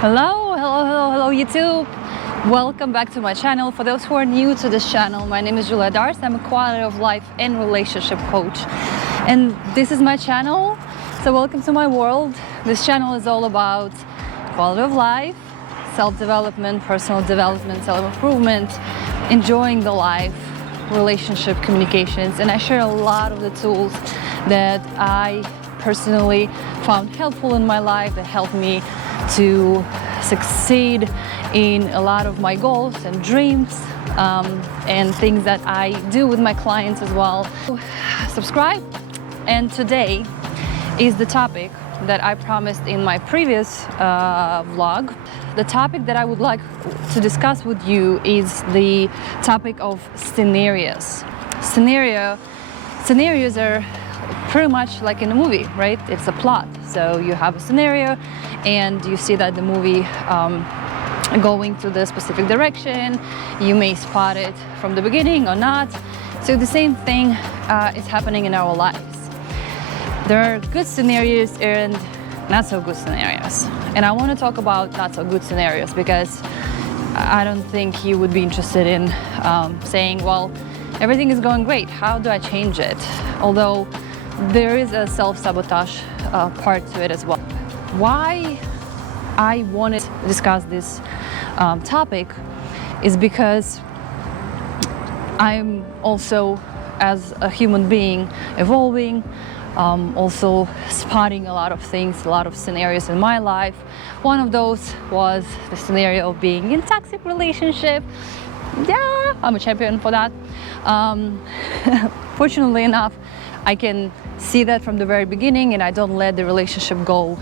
Hello YouTube. Welcome back to my channel. For those who are new to this channel, my name is Julia Dars. I'm a quality of life and relationship coach, and this is my channel. So welcome to my world. This channel is all about quality of life, self-development, personal development, self-improvement, enjoying the life, relationship, communications, and I share a lot of the tools that I personally found helpful in my life that helped me to succeed in a lot of my goals and dreams, and things that I do with my clients as well. Subscribe. And today is the topic that I promised in my previous vlog. The topic that I would like to discuss with you is the topic of scenarios. Scenarios are pretty much like in a movie, right? It's a plot. So you have a scenario and you see that the movie going to the specific direction. You may spot it from the beginning or not. So the same thing is happening in our lives. There are good scenarios and not so good scenarios. And I want to talk about not so good scenarios because I don't think you would be interested in saying, well, everything is going great. How do I change it? Although there is a self-sabotage part to it as well. Why I wanted to discuss this topic is because I'm also, as a human being, evolving, also spotting a lot of things, a lot of scenarios in my life. One of those was the scenario of being in a toxic relationship. Yeah, I'm a champion for that. Fortunately enough, I can see that from the very beginning, and I don't let the relationship go,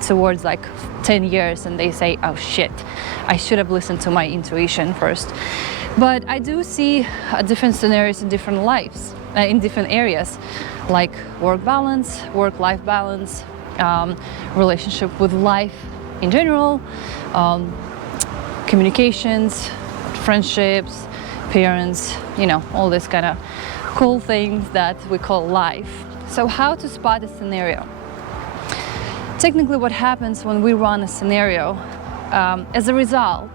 towards like 10 years and they say, oh shit, I should have listened to my intuition first. But I do see different scenarios in different lives, in different areas, like work balance, work-life balance, relationship with life in general, communications, friendships, parents, all this kind of cool things that we call life. So how to spot a scenario? Technically, what happens when we run a scenario, as a result,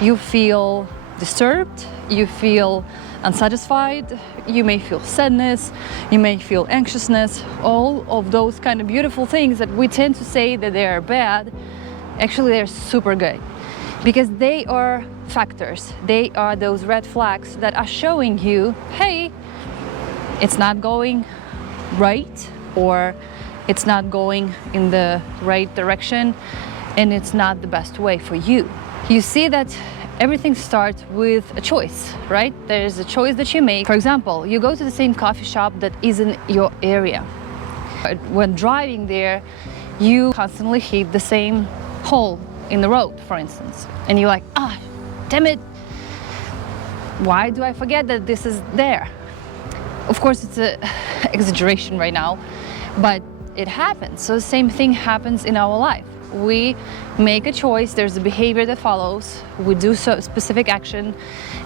you feel disturbed, you feel unsatisfied, you may feel sadness, you may feel anxiousness, all of those kind of beautiful things that we tend to say that they are bad. Actually, they're super good because they are factors. They are those red flags that are showing you, hey, it's not going right, or it's not going in the right direction, and it's not the best way for you. You see that everything starts with a choice, right? There's a choice that you make. For example, you go to the same coffee shop that is in your area. When driving there, you constantly hit the same hole in the road, for instance, and you're like, damn it, why do I forget that this is there? Of course, it's an exaggeration right now, but it happens. So the same thing happens in our life. We make a choice, there's a behavior that follows, we do so specific action,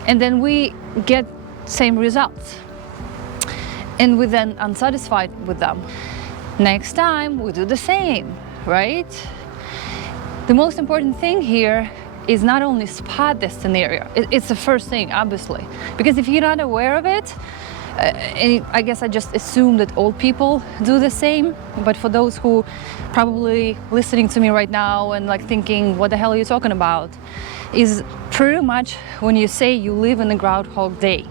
and then we get same results. And we're then unsatisfied with them. Next time, we do the same, right? The most important thing here is not only spot the scenario, it's the first thing, obviously. Because if you're not aware of it, and I guess I just assume that all people do the same, but for those who probably listening to me right now and like thinking, what the hell are you talking about? Is pretty much when you say you live in a Groundhog Day.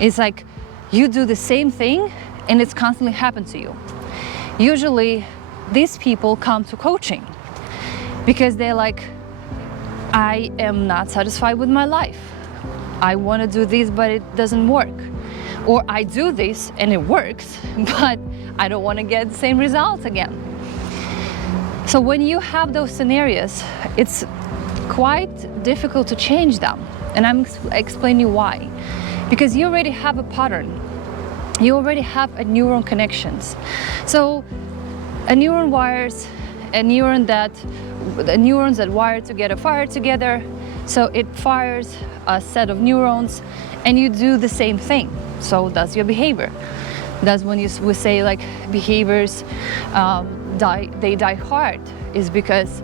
It's like you do the same thing and it's constantly happened to you. Usually these people come to coaching because they're like, I am not satisfied with my life. I want to do this, but it doesn't work. Or I do this and it works, but I don't want to get the same results again. So when you have those scenarios, it's quite difficult to change them. And I'm explaining you why. Because you already have a pattern. You already have a neuron connections. So a neuron wires, the neurons that wire together fire together. So it fires a set of neurons and you do the same thing. So that's your behavior. That's when we say like behaviors die hard, is because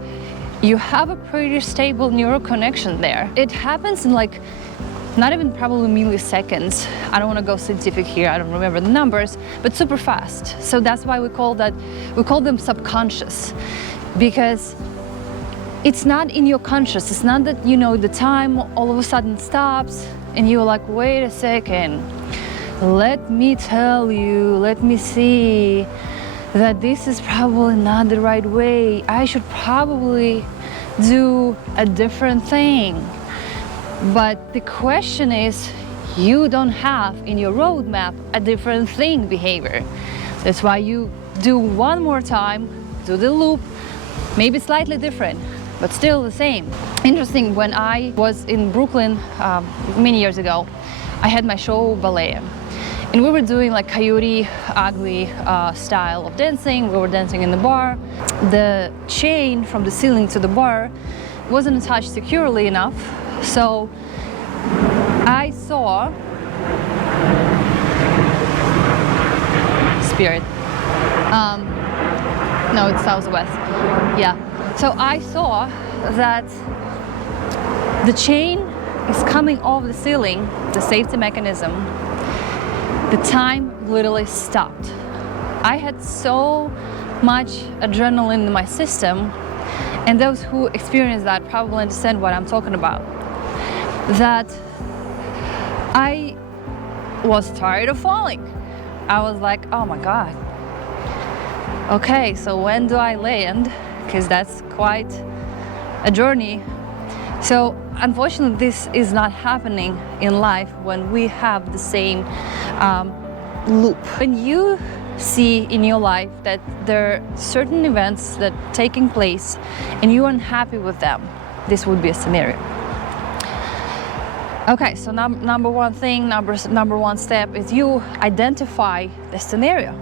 you have a pretty stable neural connection there. It happens in like not even probably milliseconds. I don't want to go scientific here, I don't remember the numbers, but super fast. So that's why we call them subconscious, because it's not in your conscious. It's not that, you know, the time all of a sudden stops and you're like, wait a second, let me tell you, let me see that this is probably not the right way. I should probably do a different thing. But the question is, you don't have in your roadmap a different thing behavior. That's why you do one more time, do the loop, maybe slightly different, but still the same. Interesting, when I was in Brooklyn many years ago, I had my show ballet. And we were doing like coyote, ugly style of dancing. We were dancing in the bar. The chain from the ceiling to the bar wasn't attached securely enough. So I saw Spirit. No, it's Southwest. Yeah. So I saw that the chain is coming off the ceiling, the safety mechanism. The time literally stopped. I had so much adrenaline in my system, and those who experience that probably understand what I'm talking about. That I was tired of falling. I was like, oh my God. Okay, so when do I land? Because that's quite a journey. So unfortunately, this is not happening in life when we have the same loop. When you see in your life that there are certain events that are taking place and you're unhappy with them, this would be a scenario. Okay, so number one thing, number one step is you identify the scenario.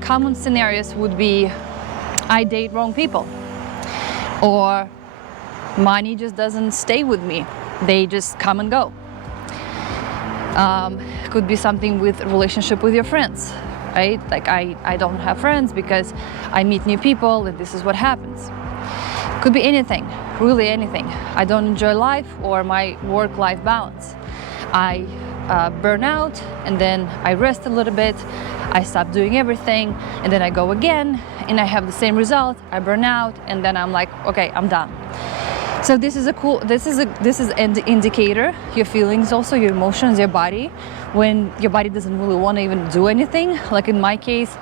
Common scenarios would be, I date wrong people, or money just doesn't stay with me, they just come and go. Could be something with relationship with your friends, right? Like I don't have friends because I meet new people and this is what happens. Could be anything, really anything. I don't enjoy life or my work-life balance. I burn out and then I rest a little bit, I stop doing everything, and then I go again and I have the same result. I burn out and then I'm like, okay, I'm done. So this is an indicator, your feelings also, your emotions, your body, when your body doesn't really want to even do anything. Like in my case,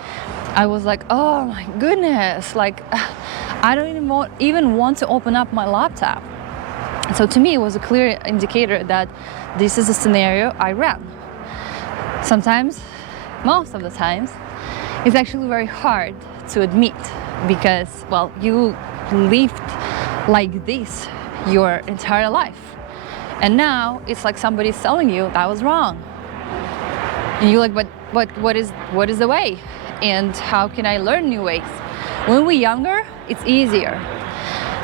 I was like, oh my goodness, like I don't even want to open up my laptop. So to me, it was a clear indicator that this is a scenario I ran. Sometimes, most of the times, it's actually very hard to admit because, well, you lived like this your entire life, and now it's like somebody's telling you that was wrong, and you're like, but what is the way, and how can I learn new ways? When we're younger, it's easier.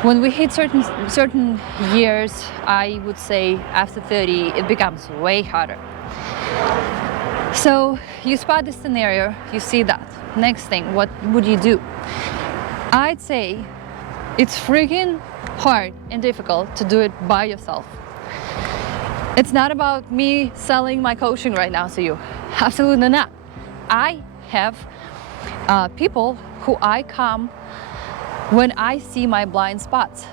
When we hit certain years, I would say after 30, it becomes way harder. So you spot the scenario, you see that. Next thing, what would you do? I'd say it's freaking hard and difficult to do it by yourself. It's not about me selling my coaching right now to you. Absolutely not. I have people who I come when I see my blind spots.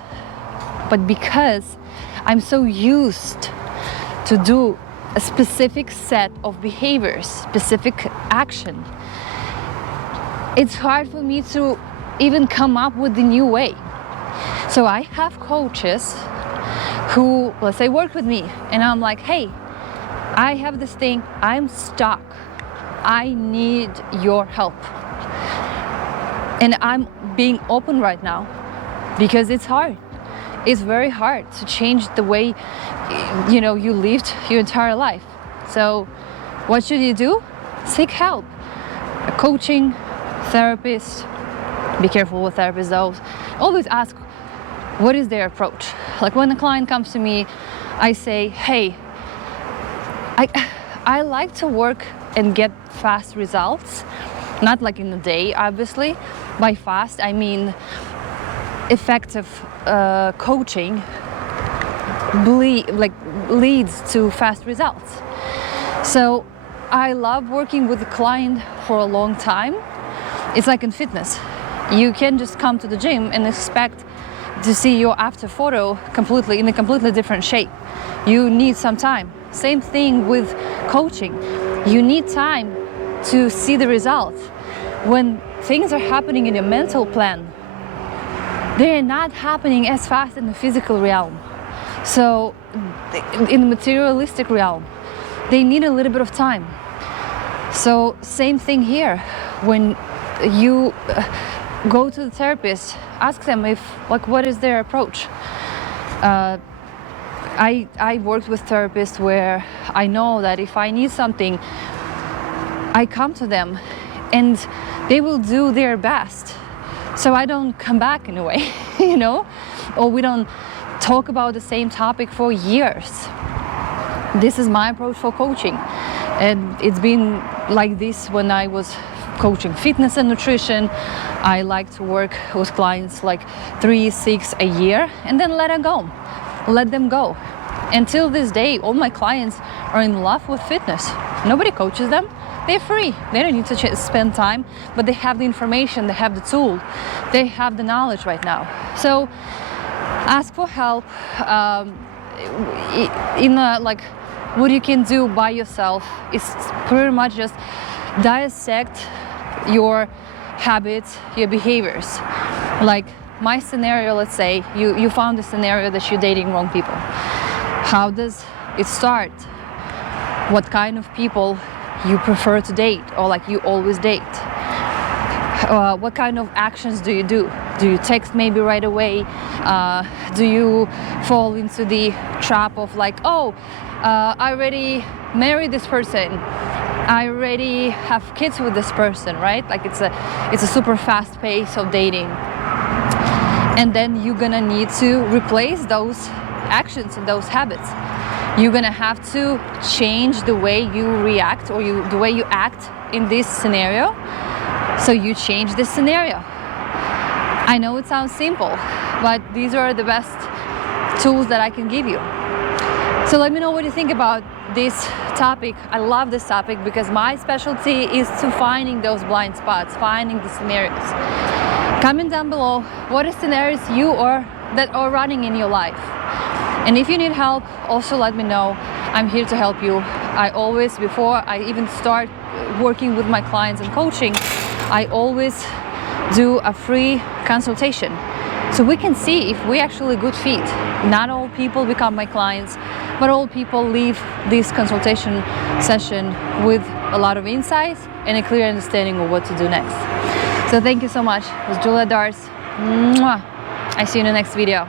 But because I'm so used to do a specific set of behaviors, specific action, it's hard for me to even come up with the new way. So I have coaches who, let's say, work with me, and I'm like, hey, I have this thing, I'm stuck, I need your help. And I'm being open right now because it's hard. It's very hard to change the way you lived your entire life. So what should you do? Seek help. A coaching, therapist. Be careful with therapists though. Always ask, what is their approach? Like when a client comes to me, I say, hey, I like to work and get fast results. Not like in a day, obviously. By fast, I mean effective coaching leads to fast results. So I love working with the client for a long time. It's like in fitness. You can just come to the gym and expect to see your after photo in a completely different shape. You need some time. Same thing with coaching. You need time to see the results. When things are happening in your mental plan, they're not happening as fast in the physical realm. So in the materialistic realm, they need a little bit of time. So same thing here. When you go to the therapist, ask them what is their approach. I worked with therapists where I know that if I need something, I come to them and they will do their best. So I don't come back in a way, or we don't talk about the same topic for years. This is my approach for coaching. And it's been like this when I was coaching fitness and nutrition. I like to work with clients like 3, 6 a year and then let them go. Until this day, all my clients are in love with fitness. Nobody coaches them. They're free. They don't need to spend time, but they have the information, they have the tool, they have the knowledge right now. So ask for help what you can do by yourself is pretty much just dissect your habits, your behaviors. Like my scenario, let's say you found a scenario that you're dating wrong people. How does it start? What kind of people you prefer to date, or like you always date? What kind of actions do you do? Do you text maybe right away? Do you fall into the trap of like, I already married this person, I already have kids with this person, right? Like it's a super fast pace of dating. And then you're gonna need to replace those actions and those habits. You're gonna have to change the way you react or the way you act in this scenario. So you change this scenario. I know it sounds simple, but these are the best tools that I can give you. So let me know what you think about this topic. I love this topic because my specialty is to finding those blind spots, finding the scenarios. Comment down below what are scenarios that are running in your life. And if you need help, also let me know. I'm here to help you. I always, before I even start working with my clients and coaching, I always do a free consultation. So we can see if we actually good fit. Not all people become my clients, but all people leave this consultation session with a lot of insights and a clear understanding of what to do next. So thank you so much. It was Julia Dars. Mwah. I see you in the next video.